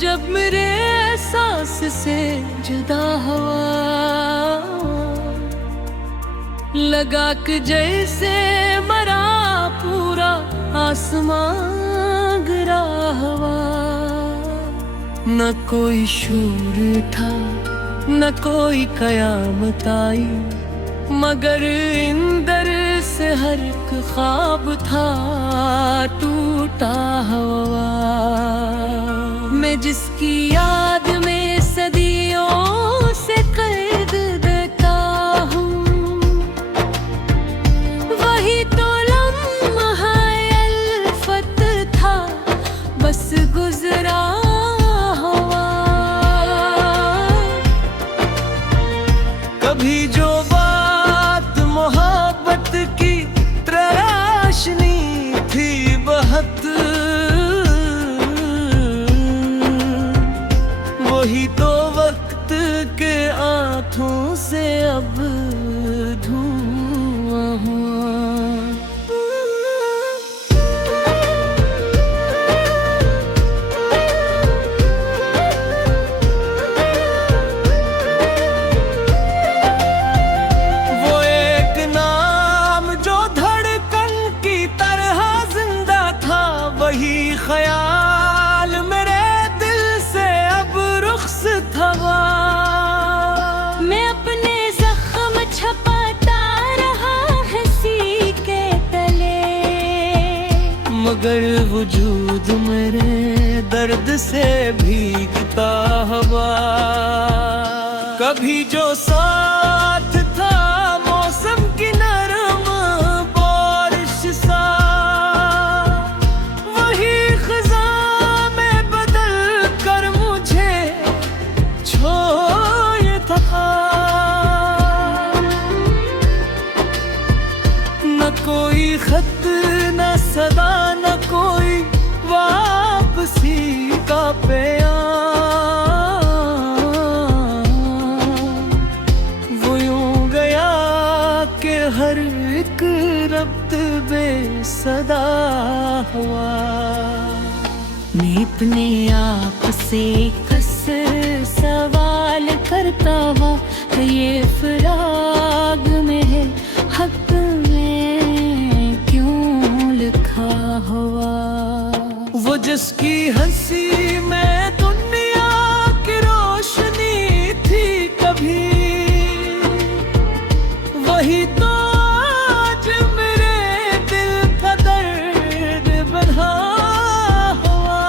जब मेरे एहसास से जुदा हवा, लगा कि जैसे मरा पूरा आसमां गिरा हवा। न कोई शूर था न कोई कयामत आई, मगर इंदर से हर एक ख्वाब था टूटा हुआ। मैं जिसकी याद में सदियों से कैद देता हूँ, वही तो लम्हा अल्फत था बस गुजरा हुआ। कभी जो बात मोहब्बत की तराशनी थी बहुत, वही तो वक्त के आंखों से अब धुआं हुआ। वो एक नाम जो धड़कन की तरह जिंदा था, वही ख्याल मेरे हवा। मैं अपने जख्म छपाता रहा हंसी के तले, मगर वजूद मेरे दर्द से भीगता हवा। कभी जो साथ था मौसम की नरम बारिश सा, वही खज़ा में बदल कर मुझे था। न कोई खत न सदा न कोई वापसी का पैगाम, वो यूं गया कि हर एक रब्त बेसदा हुआ। मैं अपने आप से कसर सवाल करता हुआ, ये फिराग मेरे हक में क्यों लिखा हुआ। वो जिसकी हंसी में दुनिया की रोशनी थी कभी, वही तो आज मेरे दिल का दर्द बना हुआ।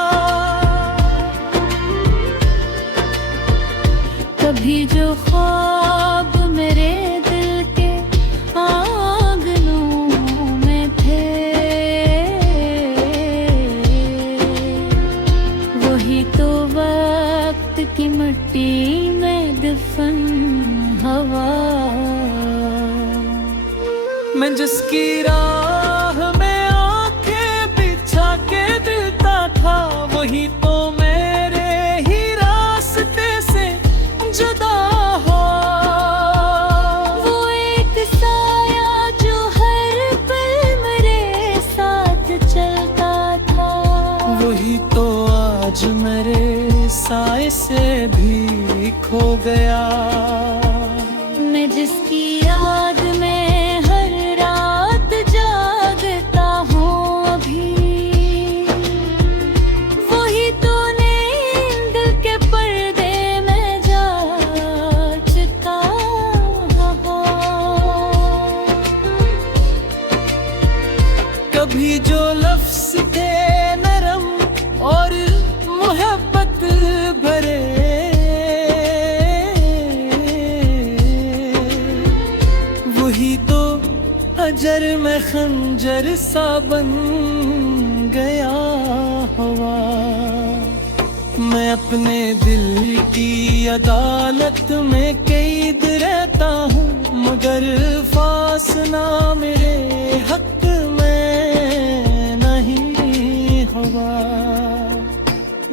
कभी जो ख्वाब मेरे दिल के आंगनों में थे, वही तो वक्त की मिट्टी में दफन हवा। मैं जिसकी राह में आंखें बिछा के दिलता था, वही तो मेरे ही रास्ते से जुदा हो। वो एक साया जो हर पल मेरे साथ चलता था, वही तो आज मेरे साए से भी खो गया। मैं जिसकी याद में हर रात जागता हूँ अभी, वही तो नींद के पर्दे में जागता है। कभी जो लफ्ज़ थे नरम और मोहब्बत भरे, वही तो अजर में खंजर सा बन गया हुआ। मैं अपने दिल की अदालत में कैद रहता हूँ, मगर फासला मेरे हक में नहीं हुआ।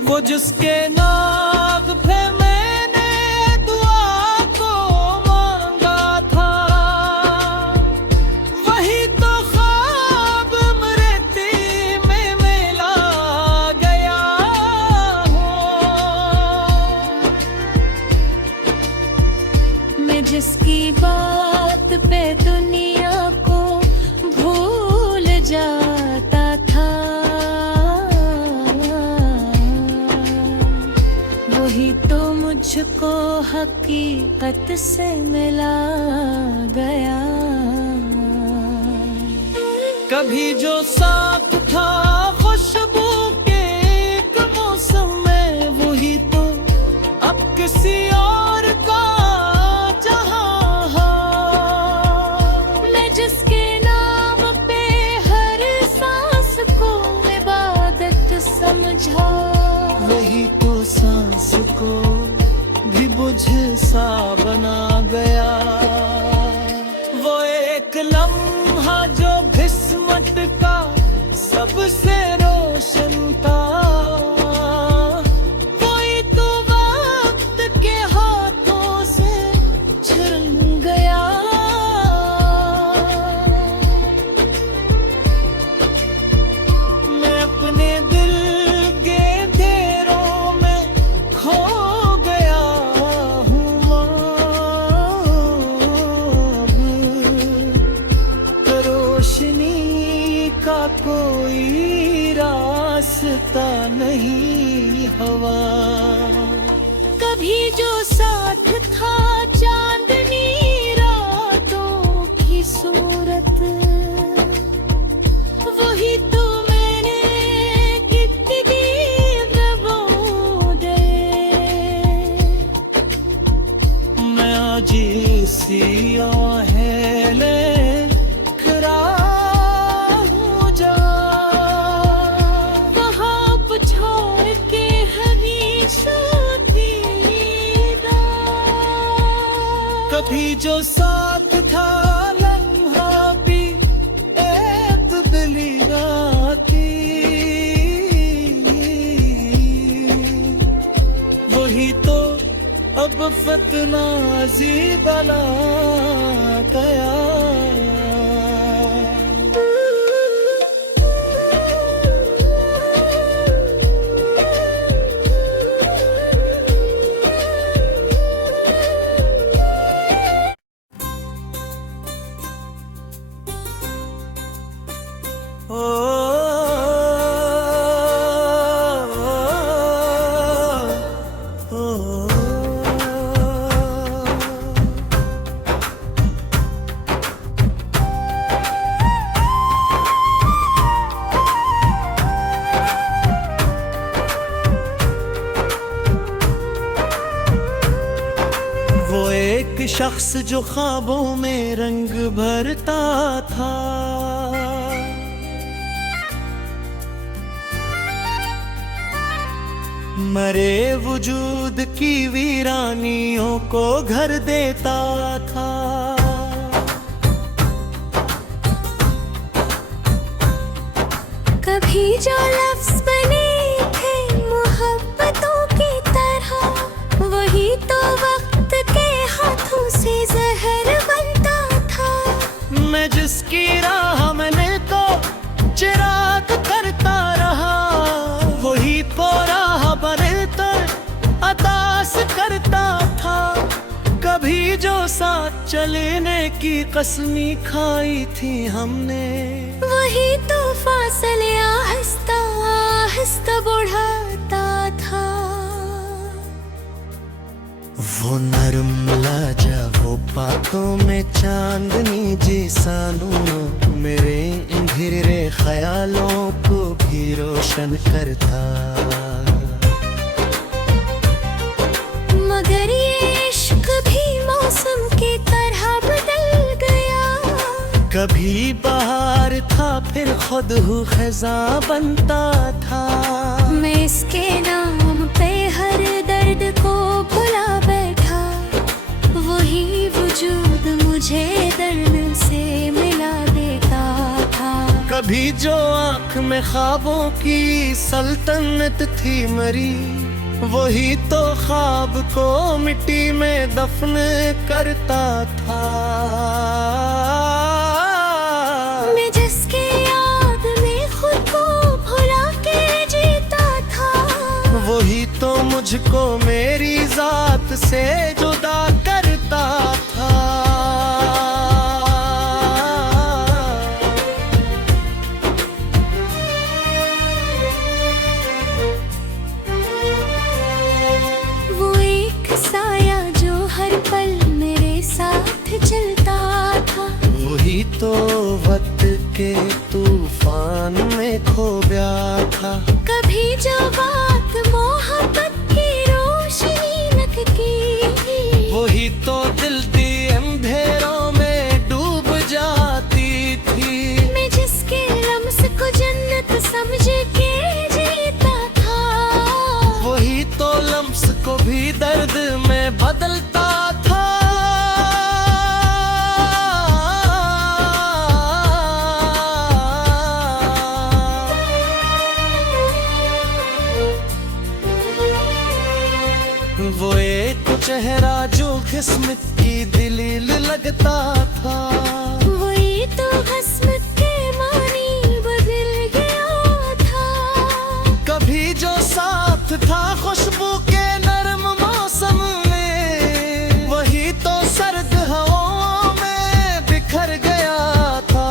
वो जिसके नाम पे मैंने दुआ को मांगा था, वही तो ख्वाब मृत्यु में मिला गया हो। जिसकी बात पे दुनिया को भूल जाता था, वही तो मुझको हकीकत से मिला गया। कभी जो साथ था खुशबू के एक मौसम में, वही तो अब किसी और का जहां है। मैं जिसके नाम पे हर सांस को इबादत समझा, वही तो सांस को भी बुझ सा बना गया। वो एक लम्हा जो किस्मत का सबसे रोशन था, कोई तो वक्त के हाथों से छिन गया। मैं अपने दिल के अंधेरों में खो गया हूँ, रोशनी का कोई रास्ता नहीं हवा। कभी जो साथ था चांदनी रातों की सूरत, वही तो मैंने कितनी दबो दे। मैं आज इसी आहेले खरा हूँ जा, वहाँ पे छोड़ के हमेशा दीदा। कभी जो साथ था लम्हा भी ऐद दिली राती, वही तो अब फतना जी बला गया। वो एक शख्स जो ख्वाबों में रंग भरता था, मरे वजूद की वीरानियों को घर देता था। कभी जो लफ्ज बने थे मोहब्बतों की तरह, वही तो वक्त के हाथों से जहर बनता था। मैं जिसकी राह मैंने तो चिराग करता रहा, वही तो राह बरतर अदास करता था। कभी जो साथ चलने की कसमी खाई थी हमने, वही तो फासले आहिस्ता आहिस्ता बढ़ाता था। वो नरम लाजा वो बातों में चांदनी जैसा नूर, मेरे अंधेरे ख्यालों को भी रोशन करता। मगर ये इश्क भी मौसम की तरह बदल गया। कभी बहार था फिर खुद हु खज़ां बनता था। मैं इसके नाम पे हर दर्द को भुला बैठा, वही वजूद मुझे दर्द से मिला देता था। कभी जो आँख में ख्वाबों की सल्तनत थी मरी, वही तो ख्वाब को मिट्टी में दफन करता था। मैं जिसके याद में खुद को भुला के जीता था, वही तो मुझको मेरी जात से जुदा करता था। चलता था। वही तो वक्त के तूफान में खो गया था। कभी जो बात मोहब्बत की रोशनी लगती, वही तो दिल दिए अंधेरों में डूब जाती थी। मैं जिसके लम्स को जन्नत समझ के जीता था, वही तो लम्स को भी दर्द में बदलता था। वो एक चेहरा जो किस्मत की दलील लगता था। वही तो किस्मत के मानी बदल गया था। कभी जो साथ था खुशबू के नरम मौसम में, वही तो सर्द हवाओं में बिखर गया था।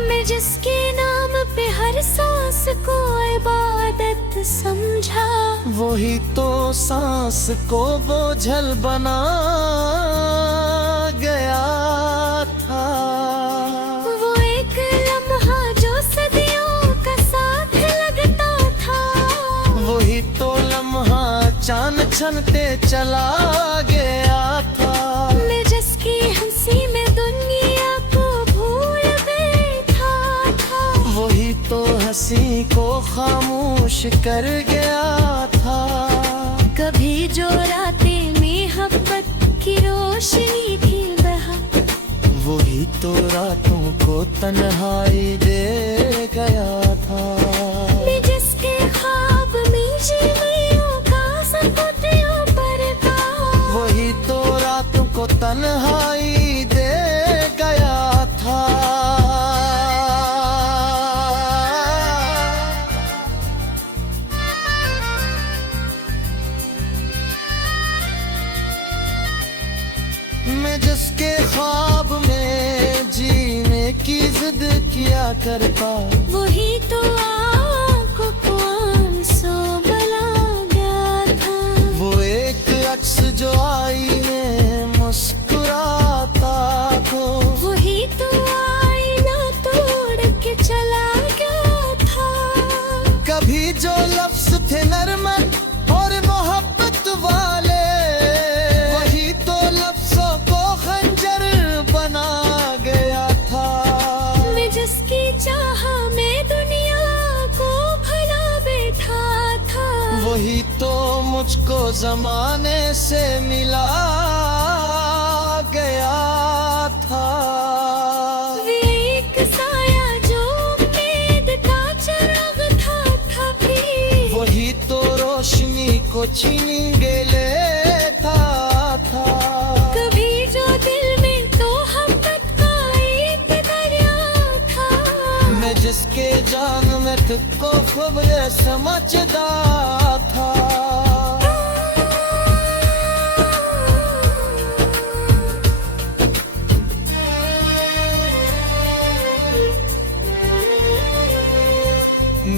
मैं जिसके नाम पे हर सांस को इबादत समझा, वही तो सांस को बोझल बना गया था। वो एक लम्हा जो सदियों का साथ लगता था, वही तो लम्हा चान छनते चला गया था। मैं जिसकी हंसी में दुनिया को भूल बैठा था, वही तो हंसी को खामोश कर गया था। कभी जो रातें मोहब्बत की रोशनी थी बहा, वही तो रातों को तन्हाई दे गया था। मैं जिसके ख्वाब में जीवियों का सकुतियों पर था, वही तो रातों को तन्हाई दे गया था। मैं जिसके ख्वाब में जीने की जिद किया करता, वही तो आँखों को आंसू बला गया था। वो एक अक्स जो आईने मुस्कुराता तो, वही तो आईना तोड़ के चला गया था। कभी जो लफ्ज थे नरम और मोहब्बत वाले, वही तो लफ्जों को खंजर बना गया था। मैं जिसकी चाह में दुनिया को भला बैठा था, वही तो मुझको जमाने से मिला गया था। वे एक साया जो उम्मीद का चिराग था भी, वही तो रोशनी को छीन के लेता था। कभी जो दिल में तो मोहब्बत का एक दरिया था, मैं जिसके जान में खुद को खूब समझदा था।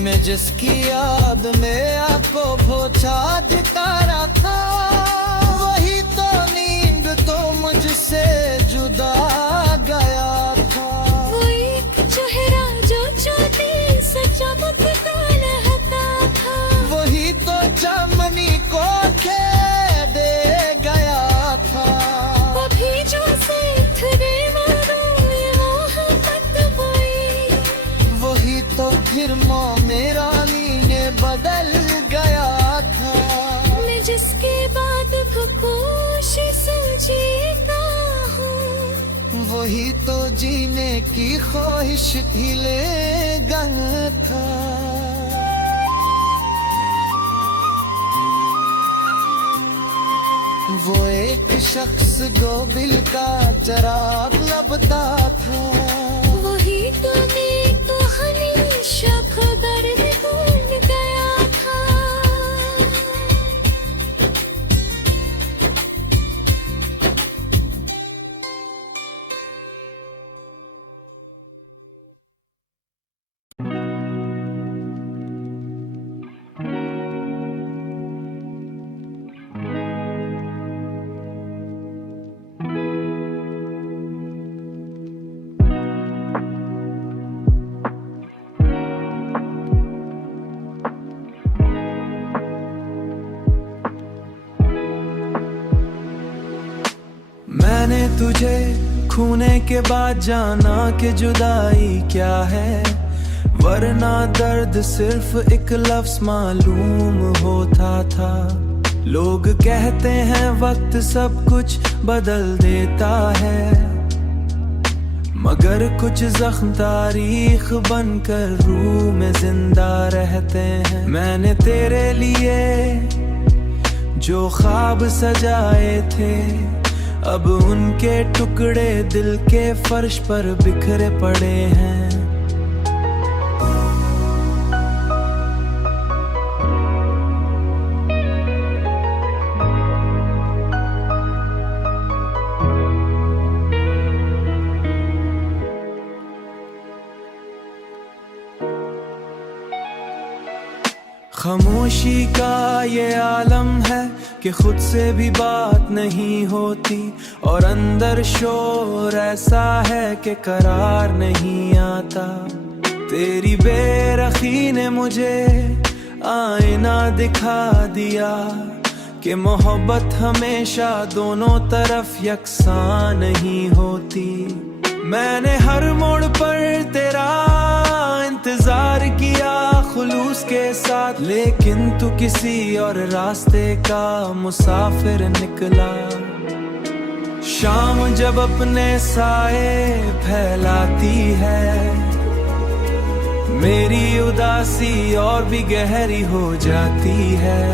मैं जिसकी याद में आपको भोचा दितारा था, वही तो नींद तो मुझसे जुदा गया था। वो एक चेहरा जो ज्योति से चमकता रहता था, वही तो चमनी को खेल दे गया था। कभी जो सिर्फ मोहब्बत हुई, वही तो फिर मेरा नींद बदल गया था। मैं जिसके बाद कोशिश जीता हूँ, वही तो जीने की ख्वाहिश भी ले गया था। वो एक शख्स जो दिल का चराग लबता था, वही तो मैं तो हमेशा दर्द भूल गया था। तुझे खूने के बाद जाना कि जुदाई क्या है, वरना दर्द सिर्फ एक लफ्ज मालूम होता था। लोग कहते हैं वक्त सब कुछ बदल देता है, मगर कुछ जख्म तारीख बनकर रूह में जिंदा रहते हैं। मैंने तेरे लिए जो ख्वाब सजाए थे, अब उनके टुकड़े दिल के फर्श पर बिखरे पड़े हैं। खामोशी का ये आलम है कि खुद से भी बात नहीं होती, और अंदर शोर ऐसा है कि करार नहीं आता। तेरी बेरखी ने मुझे आईना दिखा दिया कि मोहब्बत हमेशा दोनों तरफ यकसां नहीं होती। मैंने हर मोड़ पर तेरा इंतजार किया खुलूस के साथ, लेकिन तू किसी और रास्ते का मुसाफिर निकला। शाम जब अपने साए फैलाती है, मेरी उदासी और भी गहरी हो जाती है।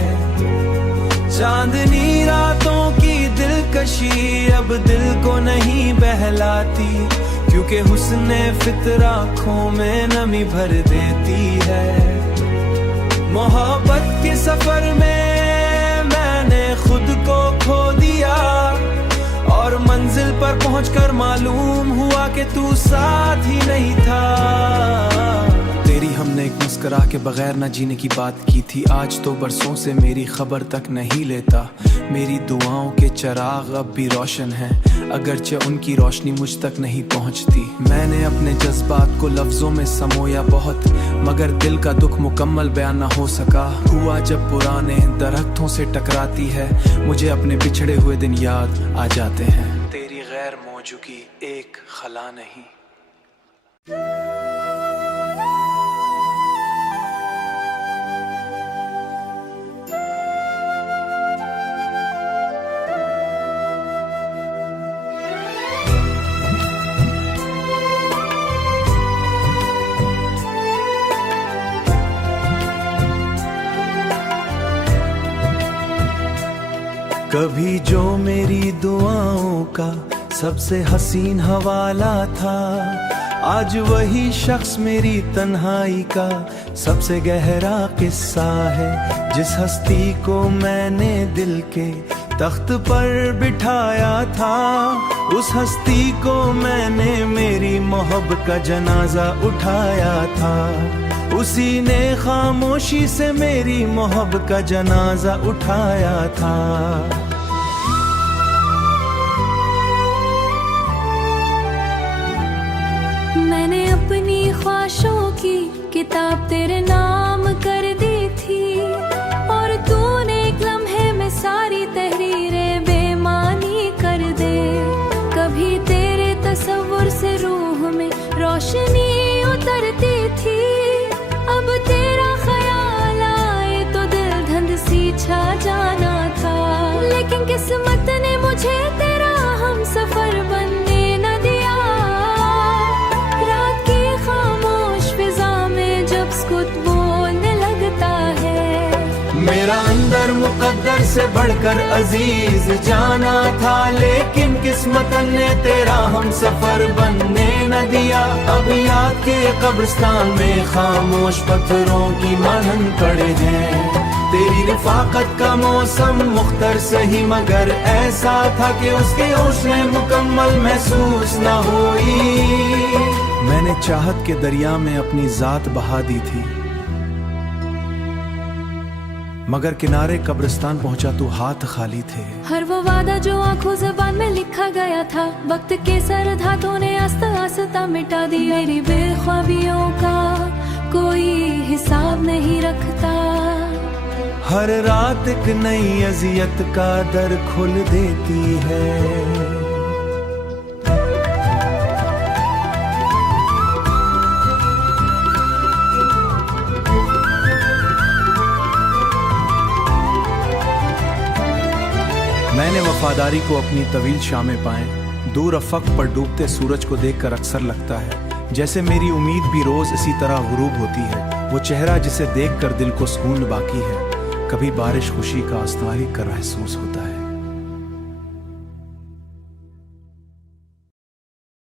चांदनी रातों की दिलकशी अब दिल को नहीं बहलाती, क्योंकि हुस्ने फितर आँखों में नमी भर देती है। मोहब्बत के सफर में मैंने खुद को खो दिया, और मंजिल पर पहुंचकर मालूम हुआ कि तू साथ ही नहीं था। तेरी हमने एक मुस्कुरा के बगैर न जीने की बात की थी, आज तो बरसों से मेरी खबर तक नहीं लेता। मेरी दुआओं के चिराग अब भी रोशन हैं, अगरचे उनकी रोशनी मुझ तक नहीं पहुंचती। मैंने अपने जज्बात को लफ्जों में समोया बहुत, मगर दिल का दुख मुकम्मल बयान न हो सका। हुआ जब पुराने दरख्तों से टकराती है, मुझे अपने बिछड़े हुए दिन याद आ जाते हैं। तेरी गैर मौजूदगी एक खला नहीं। कभी जो मेरी दुआओं का सबसे हसीन हवाला था, आज वही शख्स मेरी तन्हाई का सबसे गहरा किस्सा है। जिस हस्ती को मैंने दिल के तख्त पर बिठाया था, उस हस्ती को मैंने मेरी मोहब्बत का जनाजा उठाया था। उसी ने खामोशी से मेरी मोहब्बत का जनाजा उठाया था। मैंने अपनी ख्वाहिशों की किताब तेरे नाम कर दी थी, और तूने एक लम्हे में सारी तहरीरें बेमानी कर दे। कभी तेरे तस्वुर से रूह में रोशनी उतरती थी, अब तेरा ख्याल आए तो दिल धंध सी छा जाना था। लेकिन किस्मत ने मुझे तेरा हम सफर बनने न दिया। रात की खामोश फिजा में जब सुकूत बोलने लगता है, मेरा अंदर मुकद्दर से बढ़कर अजीज जाना था, लेकिन किस्मत ने तेरा हम सफर बनने न दिया। अब याद के कब्रिस्तान में खामोश पत्थरों की मानन पड़े हैं। तेरी रफाकत का मौसम मुख्तर सही, मगर ऐसा था कि उसके ओशे मुकम्मल महसूस न हुई। मैंने चाहत के दरिया में अपनी जात बहा दी थी, मगर किनारे कब्रिस्तान पहुंचा तो हाथ खाली थे। हर वो वादा जो आंखों ज़बान में लिखा गया था, वक्त के सर धातों ने आस्ता आस्ता मिटा दी। मेरी बेख्वाबियों का कोई हिसाब नहीं रखता। हर रात एक नई अजियत का दर खोल देती है। मैंने वफादारी को अपनी तवील शामें पाएं। दूर अफक पर डूबते सूरज को देखकर अक्सर लगता है जैसे मेरी उम्मीद भी रोज इसी तरह गुरूब होती है। वो चेहरा जिसे देखकर दिल को सुकून बाकी है, कभी बारिश खुशी का अस्तारी का महसूस होता है।